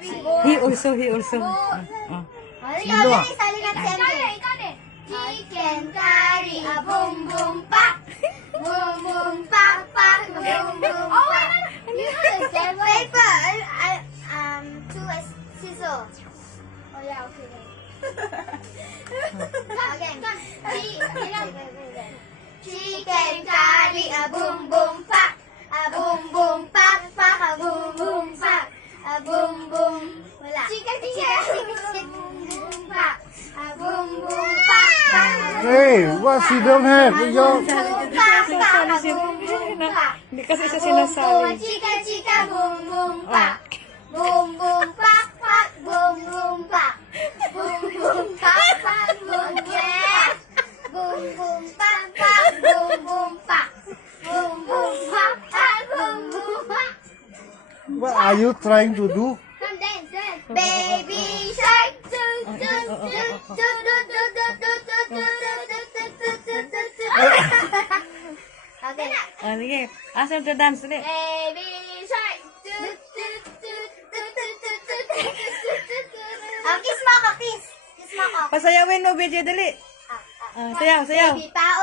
He also. Sino ah? Chicken curry, a boom boom pak. Boom boom pak pak, boom boom pak. You know the same paper. Two scissors. Oh yeah, okay. Chicken curry, a boom boom pak. A boom boom pak pak, a boom boom pak. A boom boom. Wala. Chicken boom boom pak. A boom boom pak pak. Hey, what you don't have? Yo. Hindi kasi siya sinasali. Chika chika boom boom pak. Boom boom pak pak. Boom boom pak. Boom boom pak pak. Boom yeah. Boom boom pak pak. Boom boom pak. Boom boom pak pak. Boom boom pak. What are you trying to do? Come dance. Baby shark. Okay. Sige. Asan to dance ulit? Baby shark. Kiss mo ako, kiss. Kiss mo ako. Pasayawin mo, video dali. Sayaw. Baby pa